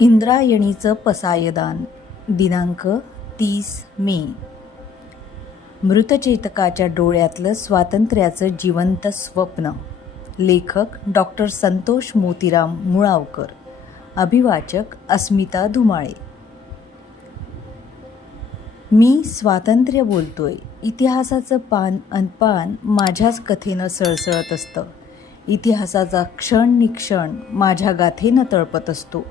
इंद्रायणीचं पसायदान दिनांक 30 मे. मृतचेतकाच्या डोळ्यातलं स्वातंत्र्याचं जिवंत स्वप्न. लेखक डॉक्टर संतोष मोतीराम मुळावकर. अभिवाचक अस्मिता धुमाळे. मी स्वातंत्र्य बोलतोय. इतिहासाचं पान अनपान माझ्याच कथेनं सळसळत असतं. इतिहासाचा क्षण निक्षण माझ्या गाथेनं तळपत असतो.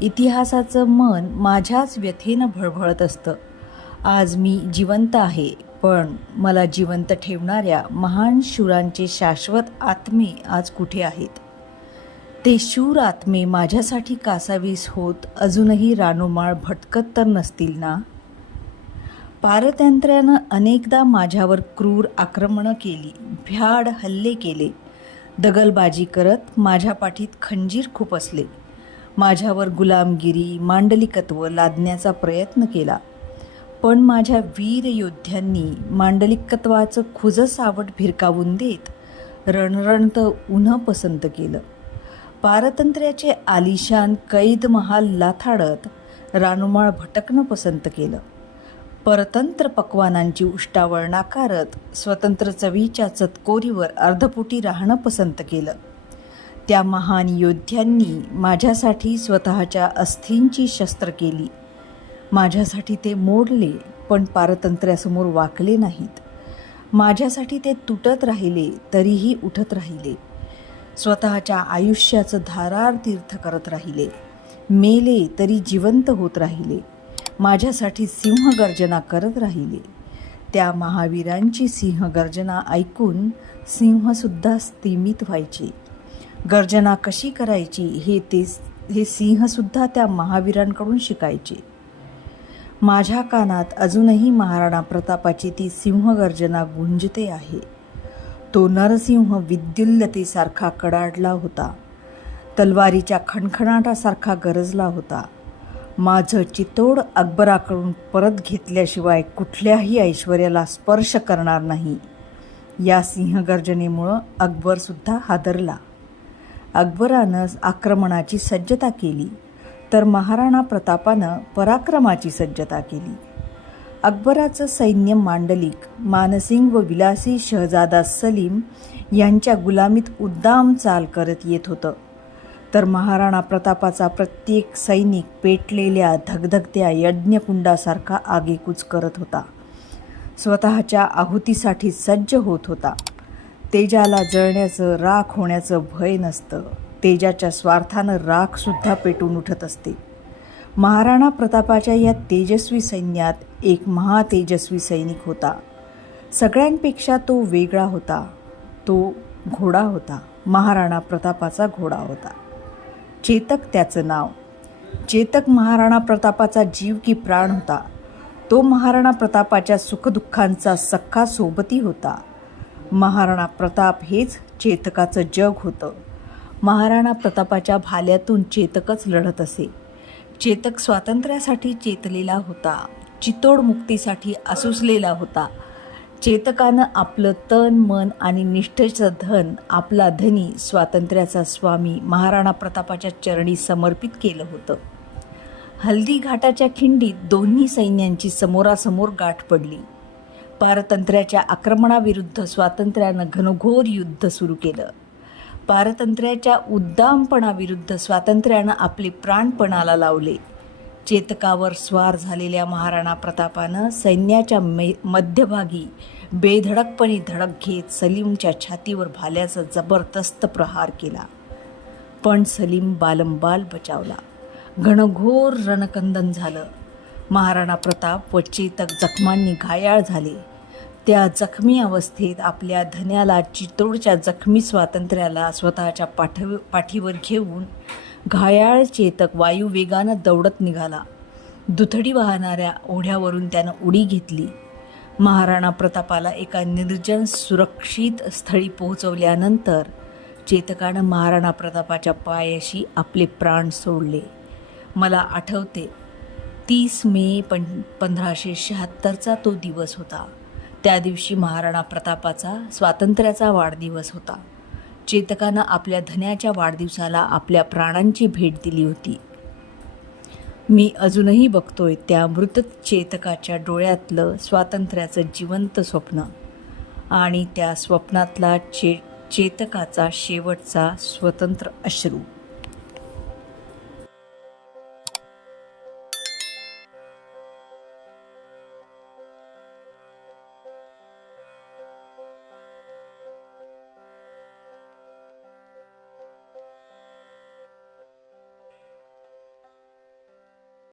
इतिहासाचं मन माझ्याच व्यथेनं भळभळत असतं. आज मी जिवंत आहे, पण मला जिवंत ठेवणाऱ्या महान शूरांचे शाश्वत आत्मे आज कुठे आहेत? ते शूर आत्मे माझ्यासाठी कासावीस होत अजूनही रानोमाळ भटकत तर नसतील ना? पारतंत्र्यानं अनेकदा माझ्यावर क्रूर आक्रमणं केली, भ्याड हल्ले केले, दगलबाजी करत माझ्या पाठीत खंजीर खुपसले, माझ्यावर गुलामगिरी मांडलिकत्व लादण्याचा प्रयत्न केला. पण माझ्या वीर योद्ध्यांनी मांडलिकत्वाचं खुजं सावट भिरकावून देत रणरणतं उन्हं पसंत केलं. पारतंत्र्याचे आलिशान कैद महाल लाथाडत रानोमाळ भटकणं पसंत केलं. परतंत्र पक्वानांची उष्टावळ नाकारत स्वतंत्र चवीच्या चतकोरीवर अर्धपोटी राहणं पसंत केलं. त्या महान योद्ध्यांनी माझ्यासाठी स्वतःच्या अस्थींची शस्त्र केली. माझ्यासाठी ते मोडले, पण पारतंत्र्यासमोर वाकले नाहीत. माझ्यासाठी ते तुटत राहिले, तरीही उठत राहिले. स्वतःच्या आयुष्याचं धारार तीर्थ करत राहिले. मेले तरी जिवंत होत राहिले. माझ्यासाठी सिंहगर्जना करत राहिले. त्या महावीरांची सिंहगर्जना ऐकून सिंहसुद्धा स्तिमित व्हायचे. गर्जना कशी करायची हे सिंहसुद्धा त्या महावीरांकडून शिकायचे. माझ्या कानात अजूनही महाराणा प्रतापाची ती सिंहगर्जना गुंजते आहे. तो नरसिंह विद्युल्लतेसारखा कडाडला होता. तलवारीच्या खणखणाटासारखा गरजला होता. माझं चितोड अकबराकडून परत घेतल्याशिवाय कुठल्याही ऐश्वर्याला स्पर्श करणार नाही. या सिंहगर्जनेमुळं अकबरसुद्धा हादरला. अकबरानं आक्रमणाची सज्जता केली, तर महाराणा प्रतापानं पराक्रमाची सज्जता केली. अकबराचं सैन्य मांडलिक, मानसिंग व विलासी शहजादा सलीम यांच्या गुलामीत उद्दाम चाल करत येत होतं, तर महाराणा प्रतापाचा प्रत्येक सैनिक पेटलेल्या धगधगत्या यज्ञकुंडासारखा आगेकूच करत होता. स्वतःच्या आहुतीसाठी सज्ज होत होता. तेजाला जळण्याचं, राख होण्याचं भय नसतं. तेजाच्या स्वार्थानं राखसुद्धा पेटून उठत असते. महाराणा प्रतापाच्या या तेजस्वी सैन्यात एक महातेजस्वी सैनिक होता. सगळ्यांपेक्षा तो वेगळा होता. तो घोडा होता. महाराणा प्रतापाचा घोडा होता. चेतक त्याचं नाव. चेतक महाराणा प्रतापाचा जीव की प्राण होता. तो महाराणा प्रतापाच्या सुखदुःखांचा सख्खा सोबती होता. महाराणा प्रताप हेच चेतकाचं जग होतं. महाराणा प्रतापाच्या भाल्यातून चेतकच लढत असे. चेतक स्वातंत्र्यासाठी चेतलेला होता. चितोड मुक्तीसाठी आसुसलेला होता. चेतकानं आपलं तन मन आणि निष्ठेचं धन, आपला धनी, स्वातंत्र्याचा स्वामी महाराणा प्रतापाच्या चरणी समर्पित केलं होतं. हल्दी घाटाच्या खिंडीत दोन्ही सैन्यांची समोरासमोर गाठ पडली. पारतंत्र्याच्या आक्रमणाविरुद्ध स्वातंत्र्यानं घनघोर युद्ध सुरू केलं. पारतंत्र्याच्या उद्दामपणाविरुद्ध स्वातंत्र्यानं आपले प्राण पणाला लावले. चेतकावर स्वार झालेल्या महाराणा प्रतापानं सैन्याच्या मध्यभागी बेधडकपणे धडक घेत सलीमच्या छातीवर भाल्याचा जबरदस्त प्रहार केला. पण सलीम बालंबाल बचावला. घनघोर रणकंदन झालं. महाराणा प्रताप व चेतक जखमांनी घायाळ झाले. त्या जखमी अवस्थेत आपल्या धन्याला, चितोडच्या जखमी स्वातंत्र्याला स्वतःच्या पाठीवर घेऊन घायाळ चेतक वायुवेगानं दौडत निघाला. दुथडी वाहणाऱ्या ओढ्यावरून त्यानं उडी घेतली. महाराणा प्रतापाला एका निर्जन सुरक्षित स्थळी पोहोचवल्यानंतर चेतकानं महाराणा प्रतापाच्या पायाशी आपले प्राण सोडले. मला आठवते, 30 मे 1576चा तो दिवस होता. त्या दिवशी महाराणा प्रतापाचा स्वातंत्र्याचा वाढदिवस होता. चेतकानं आपल्या धन्याच्या वाढदिवसाला आपल्या प्राणांची भेट दिली होती. मी अजूनही बघतोय त्या मृत चेतकाच्या डोळ्यातलं स्वातंत्र्याचं जिवंत स्वप्न आणि त्या स्वप्नातला चेतकाचा शेवटचा स्वतंत्र अश्रू.